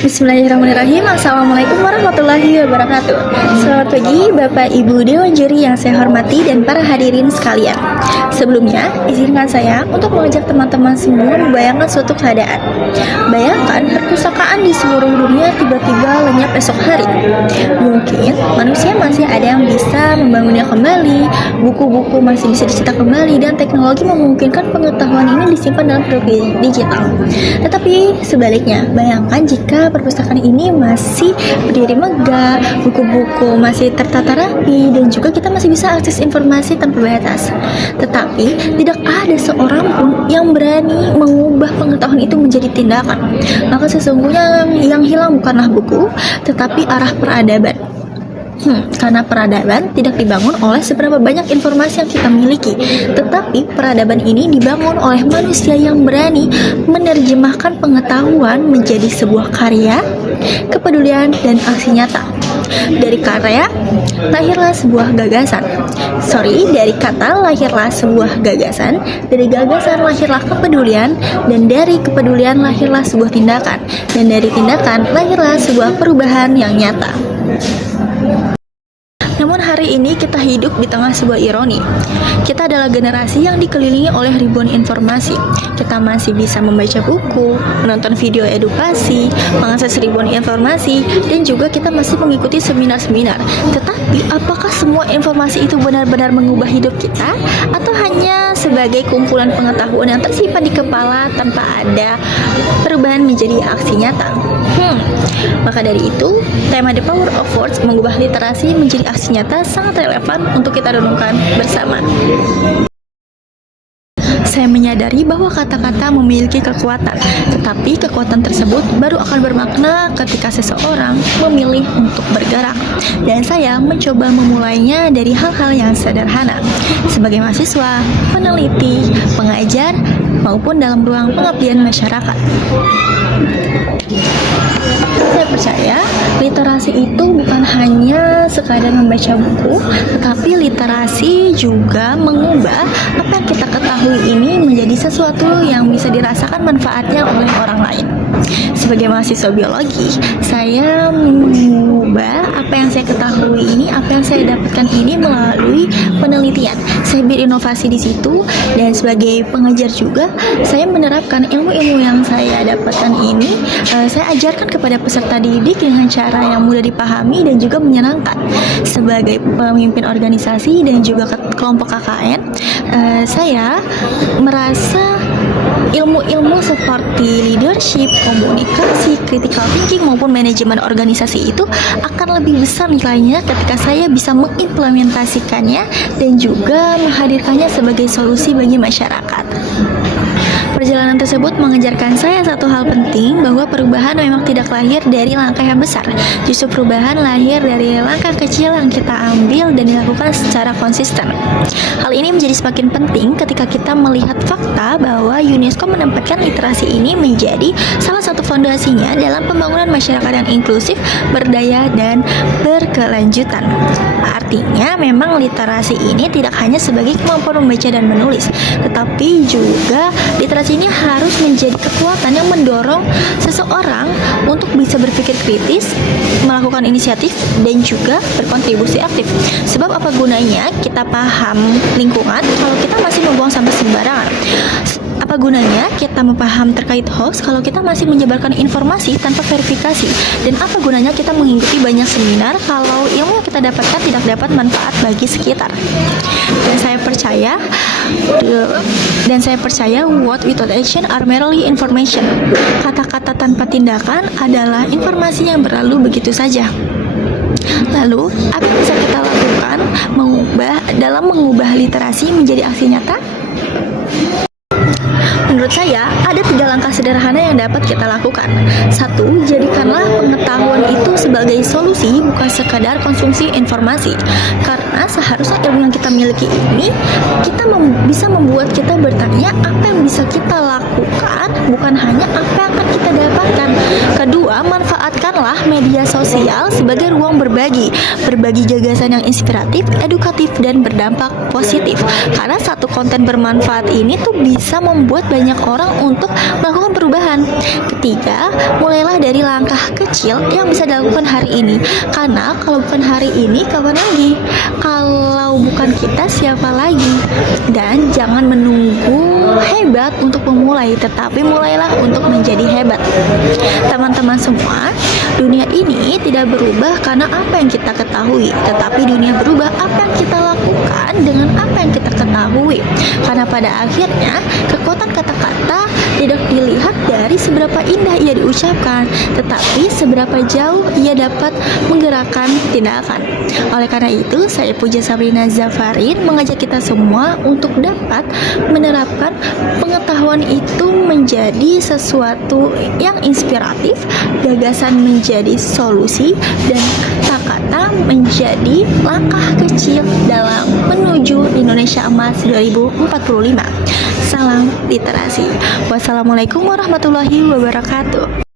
Bismillahirrahmanirrahim. Assalamualaikum warahmatullahi wabarakatuh. Selamat pagi Bapak Ibu Dewan Juri yang saya hormati dan para hadirin sekalian. Sebelumnya, izinkan saya untuk mengajak teman-teman semua membayangkan suatu keadaan. Bayangkan perpustakaan di seluruh dunia tiba-tiba lenyap esok hari. Mungkin manusia masih ada yang bisa membangunnya kembali, buku-buku masih bisa dicetak kembali, dan teknologi memungkinkan pengetahuan ini disimpan dalam produk digital. Tetapi sebaliknya, bayangkan jika perpustakaan ini masih berdiri megah, buku-buku masih tertata rapi, dan juga kita masih bisa akses informasi tanpa batas. Tetapi tidak ada seorang pun yang berani mengubah pengetahuan itu menjadi tindakan. Maka sesungguhnya yang hilang bukanlah buku, tetapi arah peradaban. Karena peradaban tidak dibangun oleh seberapa banyak informasi yang kita miliki, tetapi peradaban ini dibangun oleh manusia yang berani menerjemahkan pengetahuan menjadi sebuah karya, kepedulian, dan aksi nyata. Dari karya lahirlah sebuah gagasan. Dari kata lahirlah sebuah gagasan, dari gagasan lahirlah kepedulian, dan dari kepedulian lahirlah sebuah tindakan, dan dari tindakan lahirlah sebuah perubahan yang nyata. Namun hari ini kita hidup di tengah sebuah ironi. Kita adalah generasi yang dikelilingi oleh ribuan informasi. Kita masih bisa membaca buku, menonton video edukasi, mengakses ribuan informasi, dan juga kita masih mengikuti seminar-seminar. Tetapi apakah semua informasi itu benar-benar mengubah hidup kita? Atau hanya sebagai kumpulan pengetahuan yang tersimpan di kepala tanpa ada perubahan menjadi aksi nyata? Maka dari itu, tema The Power of Words mengubah literasi menjadi aksi nyata sangat relevan untuk kita renungkan bersama. Saya menyadari bahwa kata-kata memiliki kekuatan, tetapi kekuatan tersebut baru akan bermakna ketika seseorang memilih untuk bergerak. Dan saya mencoba memulainya dari hal-hal yang sederhana, sebagai mahasiswa, peneliti, pengajar, maupun dalam ruang pengabdian masyarakat. Saya percaya literasi itu bukan hanya sekadar membaca buku, tetapi literasi juga mengubah apa yang kita ketahui ini menjadi sesuatu yang bisa dirasakan manfaatnya oleh orang lain. Sebagai mahasiswa biologi, saya mengubah apa yang saya ketahui ini, apa yang saya dapatkan ini melalui penelitian. Saya berinovasi di situ, dan sebagai pengajar juga, saya menerapkan ilmu-ilmu yang saya dapatkan ini, saya ajarkan kepada peserta didik dengan cara yang mudah dipahami dan juga menyenangkan. Sebagai pemimpin organisasi dan juga kelompok KKN, saya merasa ilmu-ilmu seperti leadership, komunikasi, critical thinking maupun manajemen organisasi itu akan lebih besar nilainya ketika saya bisa mengimplementasikannya dan juga menghadirkannya sebagai solusi bagi masyarakat. Perjalanan tersebut mengajarkan saya satu hal penting, bahwa perubahan memang tidak lahir dari langkah yang besar. Justru perubahan lahir dari langkah kecil yang kita ambil dan dilakukan secara konsisten. Hal ini menjadi semakin penting ketika kita melihat fakta bahwa UNESCO menempatkan literasi ini menjadi salah satu fondasinya dalam pembangunan masyarakat yang inklusif, berdaya, dan berkelanjutan. Artinya memang literasi ini tidak hanya sebagai kemampuan membaca dan menulis, tetapi juga literasi ini harus menjadi kekuatan yang mendorong seseorang untuk bisa berpikir kritis, melakukan inisiatif, dan juga berkontribusi aktif. Sebab apa gunanya kita paham lingkungan kalau kita masih membuang sampah sembarangan? Apa gunanya kita memaham terkait hoax kalau kita masih menyebarkan informasi tanpa verifikasi? Dan apa gunanya kita mengikuti banyak seminar kalau ilmu yang kita dapatkan tidak dapat manfaat bagi sekitar? Dan saya percaya word without action are merely information. Kata-kata tanpa tindakan adalah informasi yang berlalu begitu saja. Lalu, apa yang bisa kita lakukan dalam mengubah literasi menjadi aksi nyata? Menurut saya, ada 3 langkah sederhana yang dapat kita lakukan. 1. Jadikanlah pengetahuan itu sebagai solusi, bukan sekadar konsumsi informasi. Karena seharusnya ilmu yang kita miliki ini, kita bisa membuat kita bertanya apa yang bisa kita lakukan, bukan hanya apa yang akan kita dapatkan. Kedua, manfaatkanlah media sosial sebagai ruang berbagi gagasan yang inspiratif, edukatif, dan berdampak positif. Karena satu konten bermanfaat ini tuh bisa membuat banyak orang untuk melakukan perubahan. Ketiga, mulailah dari langkah kecil yang bisa dilakukan hari ini. Karena kalau bukan hari ini, kapan lagi? Kalau bukan kita, siapa lagi? Dan jangan menunggu hebat untuk memulai, tetapi mulailah untuk menjadi hebat. Teman-teman semua, dunia ini tidak berubah karena apa yang kita ketahui, tetapi dunia berubah apa yang kita lakukan dengan apa yang kita ketahui. Karena pada akhirnya, kekuatan kata-kata tidak dilihat dari seberapa indah ia diucapkan, tetapi seberapa jauh ia dapat menggerakkan tindakan. Oleh karena itu, saya Puja Sabrina Zafarin mengajak kita semua untuk dapat menerapkan pengetahuan itu menjadi sesuatu yang inspiratif, gagasan menjadi solusi, dan kata-kata menjadi langkah kecil dalam menuju Indonesia Emas 2045. Salam literasi. Wassalamualaikum warahmatullahi wabarakatuh.